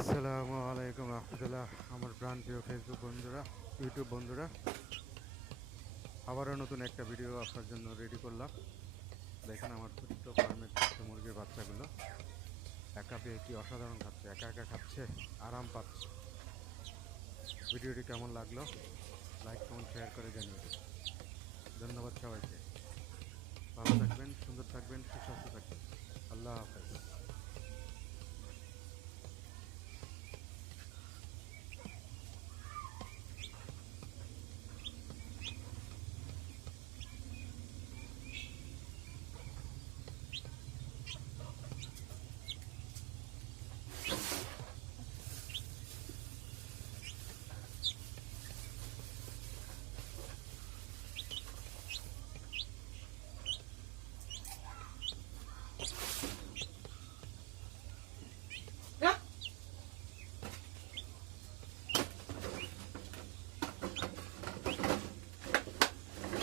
আসসালামু আলাইকুম রহমতুল্লাহ। আমার প্রাণপ্রিয় ফেসবুক বন্ধুরা, ইউটিউব বন্ধুরা, আবারও নতুন একটা ভিডিও আপনার জন্য রেডি করলাম। দেখেন আমার ছোট্ট ফার্মের ছোট্ট মুরগির বাচ্চাগুলো একা পেয়ে কি অসাধারণ খাচ্ছে, একা একা খাচ্ছে, আরাম পাচ্ছে। ভিডিওটি কেমন লাগলো লাইক কমেন্ট শেয়ার করে জানিয়ে দেবেন। ধন্যবাদ সবাইকে। ভালো থাকবেন, সুন্দর থাকবেন, সুস্বাস্থ্য থাকবেন। আল্লাহ হাফেজ।